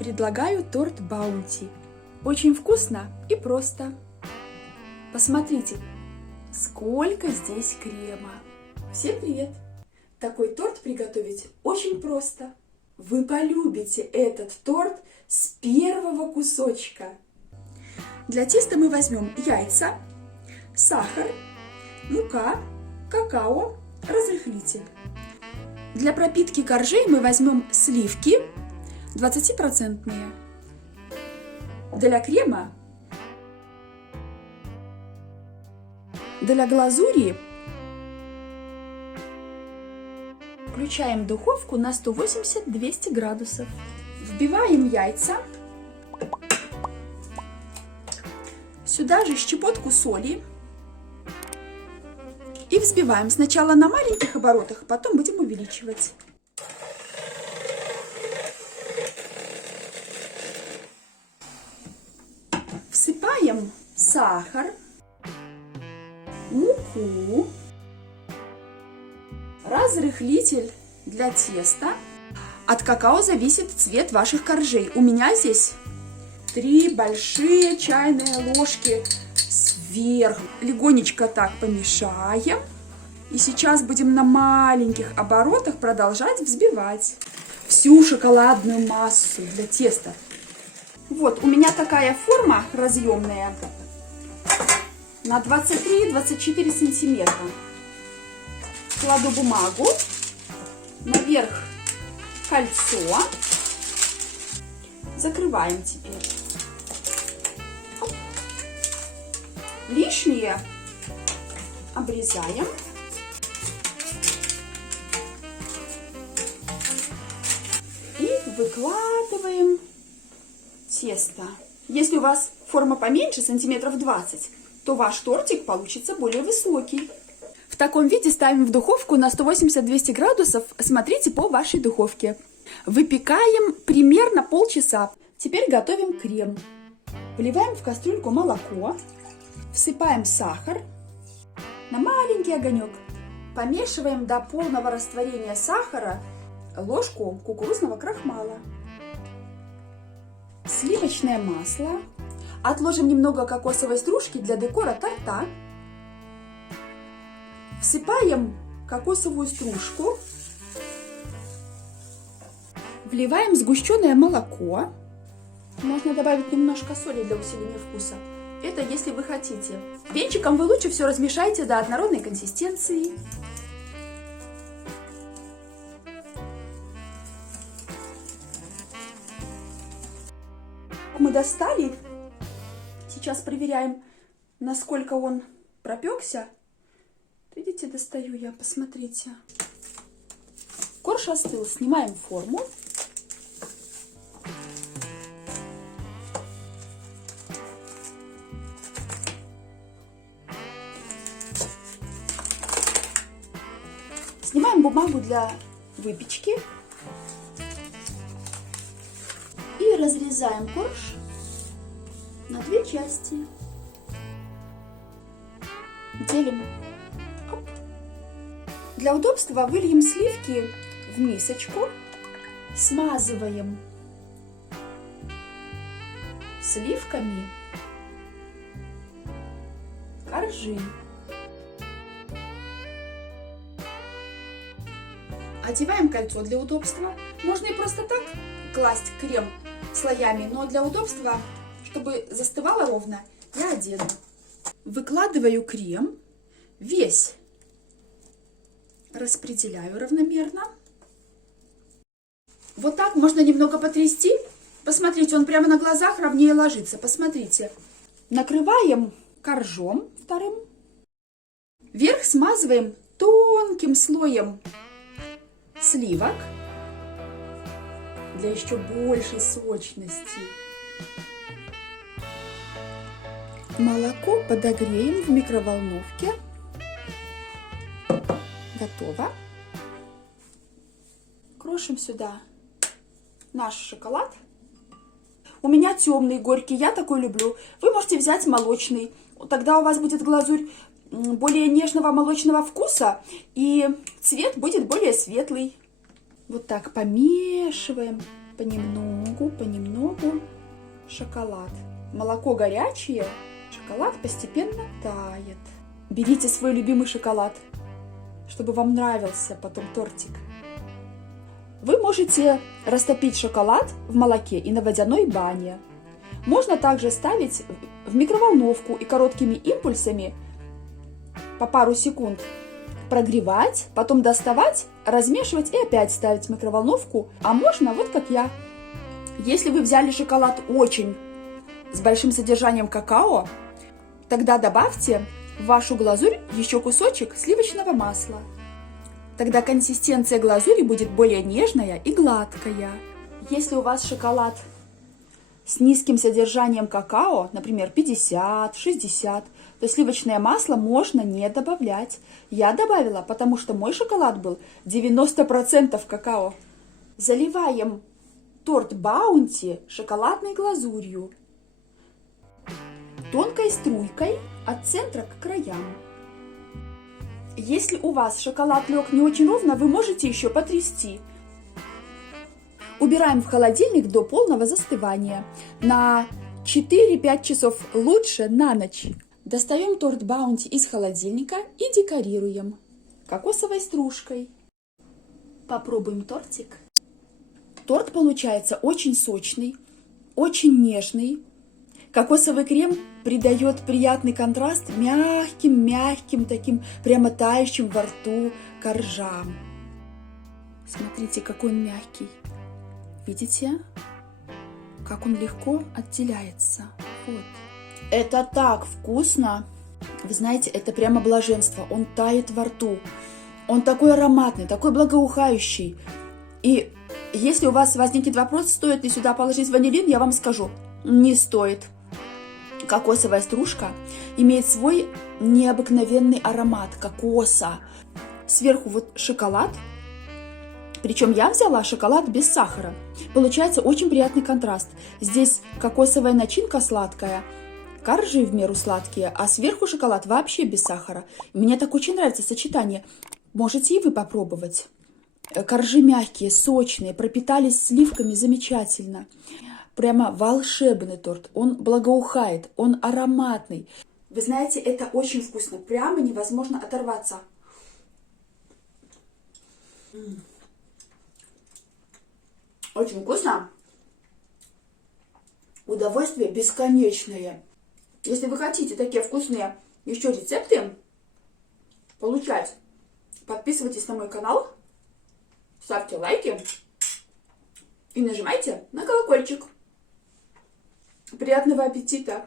Предлагаю торт Баунти. Очень вкусно и просто. Посмотрите, сколько здесь крема. Всем привет! Такой торт приготовить очень просто. Вы полюбите этот торт с первого кусочка. Для теста мы возьмем яйца, сахар, мука, какао, разрыхлитель. Для пропитки коржей мы возьмем сливки 20%. Для крема, для глазури включаем духовку на 180-200 градусов. Вбиваем яйца. Сюда же щепотку соли. И взбиваем сначала на маленьких оборотах, потом будем увеличивать. Всыпаем сахар, муку, разрыхлитель для теста. От какао зависит цвет ваших коржей. У меня здесь 3 большие чайные ложки сверху. Легонечко так помешаем. И сейчас будем на маленьких оборотах продолжать взбивать всю шоколадную массу для теста. Вот, у меня такая форма разъемная на 23-24 сантиметра. Кладу бумагу, наверх кольцо, закрываем теперь. Оп. Лишнее обрезаем. И выкладываем тесто. Если у вас форма поменьше, сантиметров 20, то ваш тортик получится более высокий. В таком виде ставим в духовку на 180-200 градусов. Смотрите по вашей духовке. Выпекаем примерно полчаса. Теперь готовим крем. Вливаем в кастрюльку молоко. Всыпаем сахар на маленький огонек. Помешиваем до полного растворения сахара ложку кукурузного крахмала. Сливочное масло. Отложим немного кокосовой стружки для декора торта. Всыпаем кокосовую стружку. Вливаем сгущенное молоко. Можно добавить немножко соли для усиления вкуса. Это если вы хотите. Венчиком вы лучше все размешайте до однородной консистенции. Мы достали. Сейчас проверяем, насколько он пропекся. Видите, достаю я, посмотрите. Корж остыл, снимаем форму. Снимаем бумагу для выпечки. И разрезаем корж на 2 части. Делим. Оп. Для удобства выльем сливки в мисочку. Смазываем сливками коржи. Одеваем кольцо для удобства. Можно и просто так класть крем слоями, но для удобства, чтобы застывало ровно, я одену. Выкладываю крем, весь распределяю равномерно. Вот так можно немного потрясти. Посмотрите, он прямо на глазах ровнее ложится. Посмотрите. Накрываем коржом вторым. Верх смазываем тонким слоем сливок для еще большей сочности. Молоко подогреем в микроволновке. Готово. Крошим сюда наш шоколад. У меня темный, горький, я такой люблю. Вы можете взять молочный. Тогда у вас будет глазурь более нежного молочного вкуса, и цвет будет более светлый. Вот так помешиваем. понемногу, понемногу шоколад. Молоко горячее, шоколад постепенно тает. Берите свой любимый шоколад, чтобы вам нравился потом тортик. Вы можете растопить шоколад в молоке и на водяной бане. Можно также ставить в микроволновку и короткими импульсами по пару секунд прогревать, потом доставать, размешивать и опять ставить в микроволновку. А можно вот как я. Если вы взяли шоколад очень с большим содержанием какао, тогда добавьте в вашу глазурь еще кусочек сливочного масла. Тогда консистенция глазури будет более нежная и гладкая. Если у вас шоколад с низким содержанием какао, например, 50-60, то сливочное масло можно не добавлять. Я добавила, потому что мой шоколад был 90% какао. Заливаем торт Баунти шоколадной глазурью, тонкой струйкой от центра к краям. Если у вас шоколад лег не очень ровно, вы можете еще потрясти. Убираем в холодильник до полного застывания. На 4-5 часов, лучше на ночь. Достаем торт Баунти из холодильника и декорируем кокосовой стружкой. Попробуем тортик. Торт получается очень сочный, очень нежный. Кокосовый крем придает приятный контраст мягким, таким прямо тающим во рту коржам. Смотрите, какой он мягкий. Видите, как он легко отделяется. Вот. Это так вкусно. Вы знаете, это прямо блаженство. Он тает во рту. Он такой ароматный, такой благоухающий. И если у вас возникнет вопрос, стоит ли сюда положить ванилин, я вам скажу, не стоит. Кокосовая стружка имеет свой необыкновенный аромат кокоса. Сверху вот шоколад. Причем я взяла шоколад без сахара. Получается очень приятный контраст. Здесь кокосовая начинка сладкая, коржи в меру сладкие, а сверху шоколад вообще без сахара. Мне так очень нравится сочетание. Можете и вы попробовать. Коржи мягкие, сочные, пропитались сливками замечательно. Прямо волшебный торт. Он благоухает, он ароматный. Вы знаете, это очень вкусно. Прямо невозможно оторваться. Очень вкусно. Удовольствие бесконечное. Если вы хотите такие вкусные еще рецепты получать, подписывайтесь на мой канал, ставьте лайки и нажимайте на колокольчик. Приятного аппетита!